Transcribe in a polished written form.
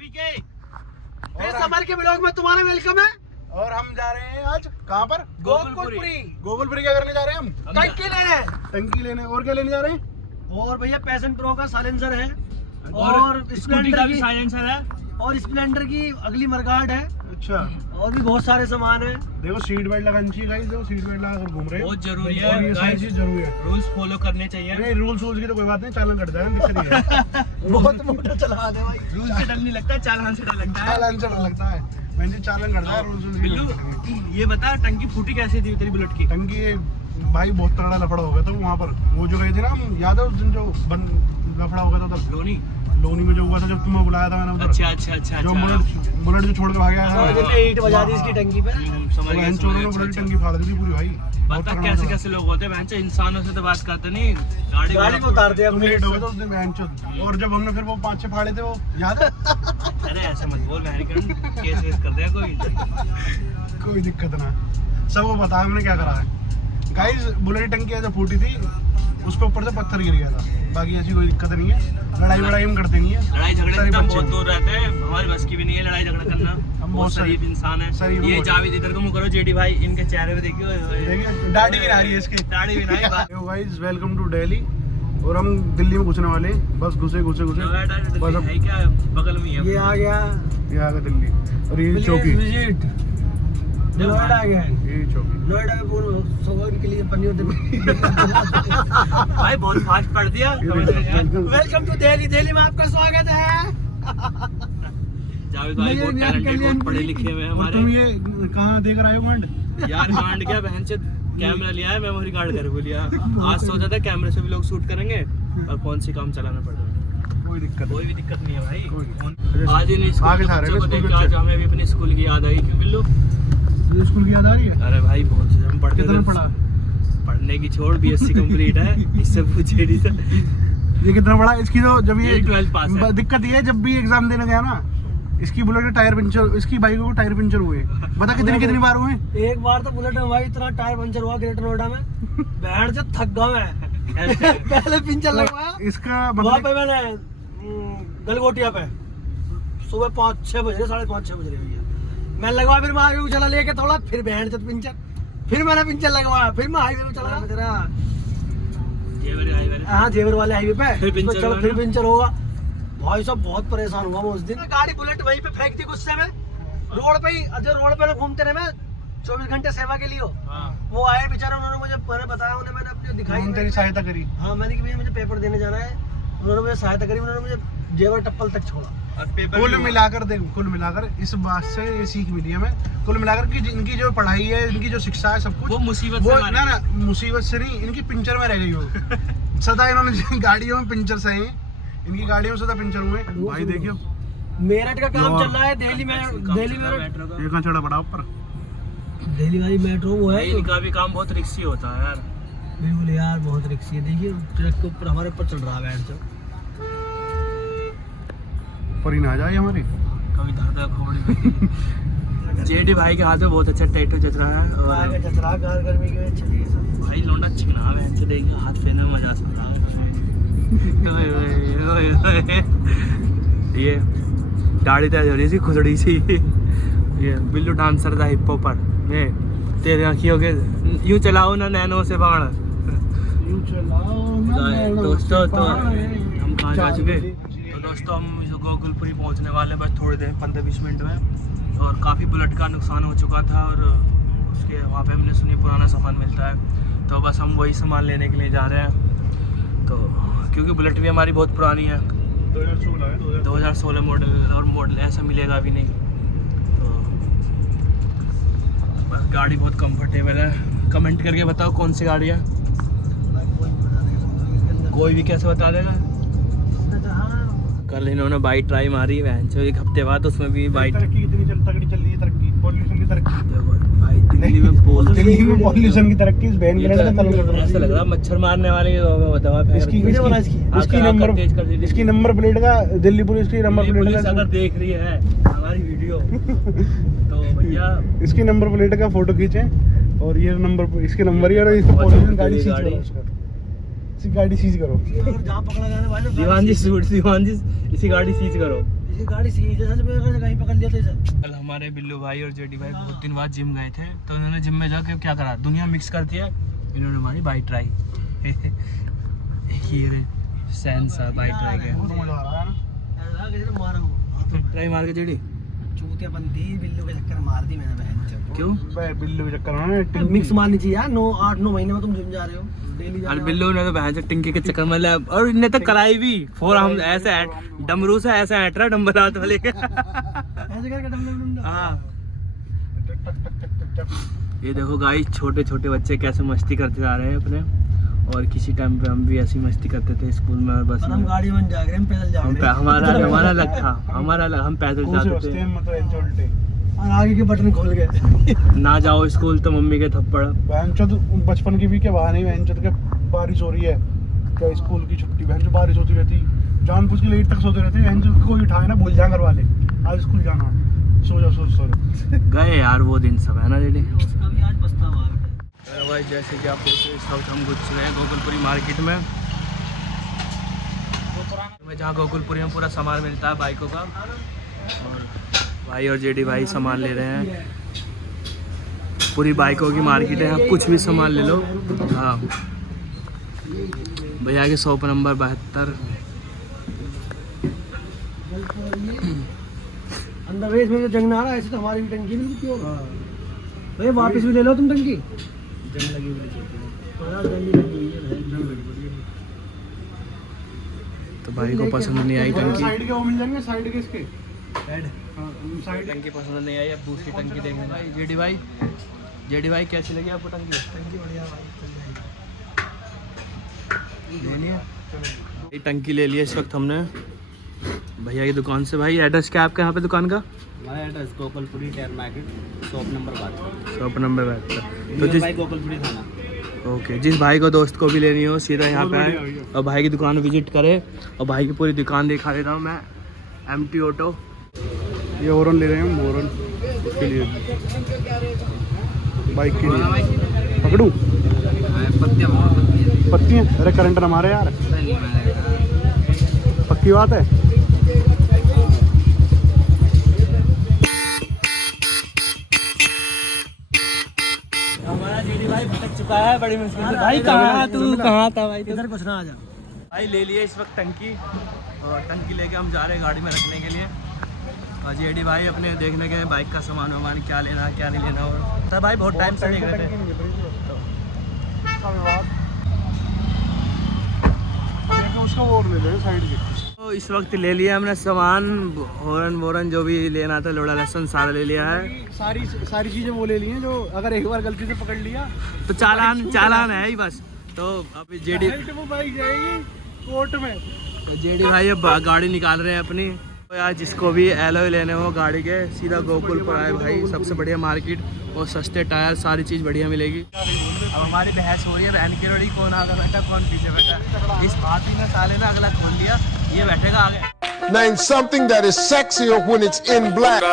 सभी के समर के ब्लॉग में तुम्हारा वेलकम है। और हम जा रहे हैं आज कहाँ पर? गोकुलपुरी। गोकुलपुरी क्या करने जा रहे हैं हम? टंकी लेने। टंकी लेने। और क्या लेने जा रहे हैं? और भैया पैशन प्रो का साइलेंसर है और स्कूटी स्प्लेंडर का भी की साइलेंसर है। और स्प्लेंडर की अगली मरगाट है अच्छा, और भी बहुत सारे सामान है। देखो सीट बेल्ट लगानी चाहिए गाइस। देखो सीट बेल्ट लगाकर घूम रहे हैं, बहुत जरूरी है और ये सारी guys। चीज जरूरी है। रूल्स फॉलो करने चाहिए। नहीं रूल्स की तो कोई बात नहीं, चालान कट जाएगा, दिक्कत नहीं है। बहुत मोटर चला दे भाई। रूल्स से डर नहीं लगता, चालान से डर लगता है। चालान से डर लगता है, मैंने चालान कट जाएगा रूल्स। बिल्लू ये बता, टंकी फूटी कैसे थी तेरी बुलेट की? टंकी भाई बहुत तगड़ा लफड़ा हो गया था वहाँ पर। वो जो गए थे ना हम, याद है उस दिन जो लफड़ा हो गया था तब लोनी लोनी में जो हुआ था, जब तुम्हें बुलाया था मैंने उधर। अच्छा अच्छा अच्छा जो अच्छा। बुलेट जो छोड़ के भाग गया था, जिसने ईंट बजा दी इसकी टंकी पे। समझ गया चोरों ने अच्छा, बुलेट अच्छा। टंकी फाड़ दी थी पूरी भाई। बता कैसे कैसे लोग होते हैं, बहनचोद इंसानों से तो बात करते नहीं, गाड़ी गाड़ी में उतार दिया तुम लेट हो गए थे उस दिन बहनचोद। और जब हमने फिर वो 5-6 फाड़े थे वो याद है? अरे ऐसे मत बोल, अमेरिकन केस वेस कर देगा कोई। कोई दिक्कत ना, सबको पता है हमने क्या करा है गाइस। बुलेट टंकी जब फूटी थी उस पे ऊपर से पत्थर गिर गया था, बाकी ऐसी कोई दिक्कत नहीं है। लड़ाई वड़ाई हम करते नहीं है, लड़ाई झगड़े से सारे तो हम बच्चे बहुत दूर रहते हैं, हमारी बस की भी नहीं है लड़ाई झगड़ा करना। हम बहुत शरीफ इंसान है। शरीफ ये बहुत। जावेद इधर को मुंह करो, जेडी भाई इनके चेहरे पे देखियो, देखिए दाढ़ी भी आ रही है इसकी। दाढ़ी भी नहीं बात। Hello guys, welcome to Delhi. और हम दिल्ली में घुसने वाले हैं, बस घुसे घुसे घुसे बस अब है क्या बगल में ही है। ये आ गया ये आ गया दिल्ली। और ये चौकी, विजिट नोएडा आ गया। ये चौकी। नोएडा में सोवन के लिए पन्नी होते। भाई बहुत फास्ट पढ़ दिया। Welcome to Delhi. दिल्ली में आपका स्वागत है। जावेद भाई बहुत टैलेंटेड, बहुत पढ़े लिखे हुए हैं और हमारे। तुम ये कहाँ देख रहे हो कांड? यार कांड क्या, बहनचोद कैमरा लिया है, मेमोरी कार्ड घर को लिया। आज सोचा था कैमरे से भी लोग शूट करेंगे और कौन सी काम चलाना पड़ रहा है। कोई दिक्कत कोई भी दिक्कत नहीं है भाई। कोई- आज इन स्कूल आगे के था रे, बच्चों को स्कूल देख के के आज बच्चे। हमें भी अपने स्कूल की याद आई। क्यों बिल्लू? ये स्कूल की याद आ रही है? अरे भाई बहुत हम पढ़ते कितना थे। पढ़ा? पढ़ने की छोड़, बीएससी कंप्लीट है, इससे पूछे नहीं था। ये कितना बड़ा? इसकी तो जब ये 12th पास है। दिक्कत ये है, जब भी एग्जाम देने गया ना, इसकी बुलेट के टायर पंचर, इसकी बाइक को टायर पंचर हुए। बता कितनी बार हुए? एक बार तो बुलेट में भाई इतना टायर पंचर हुआ ग्रेटर नोएडा में, बैठ से थक गया मैं। पहले पंचर लगवाया इसका वहाँ मतलब पे मैंने गलगोटिया पे, सुबह 5-6 बज रहे, 5:30-6 बज रहे भैया। मैं लगवा, फिर मैं हाईवे चला लेके थोड़ा, फिर बैठ से पंचर, फिर मैंने पंचर लगवाया, फिर मैं हाईवे में चला तेरा हाँ जेवर वाले हाईवे पे, फिर उसमें पंचर चलो हुआ फिर ना? पंचर होगा। भाई साहब बहुत परेशान हुआ मैं उस दिन। गाड़ी बुलेट वहीं पे फेंक दी गुस्से में, रोड पे ही। जो रोड पे घूमते रहे मैं 24 घंटे सेवा के लिए हो। वो आए बेचारा, उन्होंने मुझे मैंने बताया, उन्हें मैंने अपनी दिखाई, उन्होंने तेरी सहायता करी। हाँ मैंने कि भैया मुझे पेपर देने जाना है। उन्होंने मुझे सहायता करी, उन्होंने मुझे जेवर टप्पल तक छोड़ा। कुल मिलाकर देख, कुल मिलाकर इस बात से ये सीख मिली है हमें, कुल मिलाकर कि इनकी जो पढ़ाई है, इनकी जो शिक्षा है, सब कुछ वो मुसीबत वो से ना ना मुसीबत से नहीं, इनकी पिंचर में रह गई हो। सदा इन्होंने गाड़ियों में पिंचर सही, इनकी गाड़ियों में सदा पिंचर हुए। भाई देखियो मेरठ का काम चल रहा है दिल्ली में, दिल्ली में ये कहाँ चढ़ा पड़ा ऊपर? दिल्ली वाली मेट्रो वो है। इनका भी काम बहुत रिक्सी होता है यार। बिल्कुल यार बहुत रिक्सी है। देखिए ट्रक के ऊपर हमारे ऊपर चल रहा है बैठ। पर ही ना जाए हमारी कभी दादा खोपड़ी। जेडी भाई के हाथ में बहुत अच्छा टैटू जच रहा है। और आगे चतरा कार गर्मी की वजह चलिए सब। भाई लौंडा चिकना है, बहन से देखिए हाथ फेरने में मजा आ सकता है। ये दाढ़ी थोड़ी सी खुदड़ी सी। ये बिल्लू डांसर था हिप हॉपर में। तेरे आँखियों के यूं चलाओ ना नैनो से बाण। दोस्तों तो हम कहाँ जा चुके? तो दोस्तों हम गोकुलपुरी पहुँचने वाले हैं बस थोड़ी देर, 15-20 मिनट में। और काफ़ी बुलेट का नुकसान हो चुका था और उसके वहाँ पे हमने सुनी पुराना सामान मिलता है, तो बस हम वही सामान लेने के लिए जा रहे हैं। तो क्योंकि बुलेट भी हमारी बहुत पुरानी है, 2016 मॉडल, और मॉडल ऐसा मिलेगा भी नहीं। तो बस गाड़ी बहुत कंफर्टेबल है। कमेंट करके बताओ कौन सी गाड़ी है, कोई भी कैसे बता देगा। कल इन्होंने बाइक ट्राई मारी है एक हफ्ते बाद, उसमें भी बाइक तरक्की कितनी तगड़ी चल रही है, तरक्की पॉल्यूशन की तरक्की। दिल्ली में दिल्ली में पॉल्यूशन की तरक्की इस बहन के लिए ऐसा लग रहा है मच्छर मारने वाले की दवा फेंक इसकी रखी है। इसकी नंबर प्लेट का, दिल्ली पुलिस की नंबर दिल्ली प्लेट पुलिस का, अगर देख रही है हमारी वीडियो तो भैया इसकी नंबर प्लेट का फोटो खींचे और ये नंबर, इसके नंबर ही, और इसकी पॉल्यूशन गाड़ी सीज करो, इसकी गाड़ी सीज करो। जहाँ पकड़ा जाने वाले दीवान जी सूट, दीवान जी इसी गाड़ी सीज करो। इसी इसकी गाड़ी सीधी जैसा कहीं पकड़ लिया था इसे। कल हमारे बिल्लू भाई और जेडी भाई बहुत दिन बाद जिम गए थे, तो उन्होंने जिम में जाके क्या करा, दुनिया मिक्स करती है, इन्होंने हमारी बाइक ट्राई ये सेंसा बाइक ट्राई किया, ऐसा किसी ने मारा हुआ ट्राई मार के जेडी चूतिया बनती बिल्लू के चक्कर मार दी मैंने बहन चोद। क्यों? बिल्लू के चक्कर में मिक्स मारनी चाहिए यार, 8-9 महीने में तुम जिम जा रहे हो डेली अरे बिल्लू ने तो बहन से टिंकी के चक्कर में लिया, और इनने तो कराई भी फोर, हम ऐसे डमरू से ऐसे हट रहा डम्बल हाथ में लेके ऐसे करके डम हाँ। ये देखो गाइस, छोटे छोटे बच्चे कैसे मस्ती करते जा रहे हैं अपने, और किसी टाइम पे हम भी ऐसी मस्ती करते थे स्कूल में और बस हम गाड़ी में जा रहे हैं, हम पैदल जा रहे हैं। हमारा अलग था, हमारा अलग, हम पैदल जाते थे और आगे के बटन खोल गए ना जाओ स्कूल तो मम्मी के थप्पड़। बचपन की भी क्या बहाने, बहनचोद के बारिश हो रही है क्या स्कूल की छुट्टी, बहनचोद बारिश होती रहती, जानबूझ के लेट तक सोते रहते, बहनचोद कोई उठाए ना भूल जाए घर वाले, आज स्कूल जाना, सो जाओ गए यार वो दिन सब, है ना जेडी? उसका भी आज पछतावा है। भाई जैसे कि आप देखते हैं इस वक्त हम घुस चुके हैं गोकुलपुरी मार्केट में, जहाँ गोकुलपुरी में पूरा सामान मिलता है बाइकों का, और भाई और जेडी भाई सामान ले रहे हैं, पूरी बाइकों की मार्केट है, आप कुछ भी सामान ले लो। हाँ भैया के 100 नंबर 72 अंदर रेस में जो जंग ना रहा है, ऐसे तो हमारी भी टंकी नहीं क्यों भैया, वापस भी ले लो तुम टंकी, जंग लगी हुई तो भाई को पसंद नहीं आई टंकी, साइड के वो मिल जाएंगे, साइड के इसके साइड टंकी पसंद नहीं आई, अब दूसरी टंकी देखने भाई। जेडी भाई कैसी लगी आपको टंकी? टंकी बढ़िया लेनी है, ये टंकी ले लिया इस वक्त हमने भैया की दुकान से। भाई एड्रेस क्या है आपका यहाँ पे दुकान का? हमारा address Gokulpuri tyre market, shop number 72। Shop number 72। तो जिस गोकुलपुरी थाना, ओके, जिस भाई को दोस्त को भी लेनी हो सीधा यहाँ पे आए और भाई की दुकान विजिट करे, और भाई की पूरी दुकान दिखा देता हूँ मैं। MT ऑटो, ये हॉर्न ले रहे हैं हम, हॉर्न के लिए बाइक के लिए पकड़ूं पत्तियाँ, अरे करंट ना मारे यार, पक्की बात है। हमारा जेडी भाई भटक चुका है बड़ी मुश्किल से। भाई कहाँ था भाई? इधर कुछ ना आ जा भाई ले लिए इस वक्त टंकी, और टंकी लेके हम जा रहे हैं गाड़ी में रखने के लिए, और जेडी भाई अपने देखने के बाइक का सामान वामान क्या लेना है क्या नहीं लेना, और सब भाई बहुत टाइम से देख रहे थे। उसका वो ले ले साइड के, तो इस वक्त ले लिया हमने सामान, हॉर्न जो भी लेना था, लोड़ा लहसुन सारा ले लिया है, सारी चीजें वो ले ली हैं जो अगर एक बार गलती से पकड़ लिया तो चालान है ही बस। तो अब जेडी वो बाइक जाएगी कोर्ट में। तो जेडी भाई अब गाड़ी निकाल रहे हैं अपनी, तो यार जिसको भी एलॉय लेने हो गाड़ी के, सीधा गोकुल पर आए भाई, सबसे बढ़िया मार्केट, और सस्ते टायर, सारी चीज़ बढ़िया मिलेगी। अब हमारी बहस हो रही है बहन की रोड़ी, कौन आगे बैठा कौन पीछे बैठा। इस हाथी ने साले ने अगला खोल लिया, ये बैठेगा आगे। Name something that is sexier when it's in black.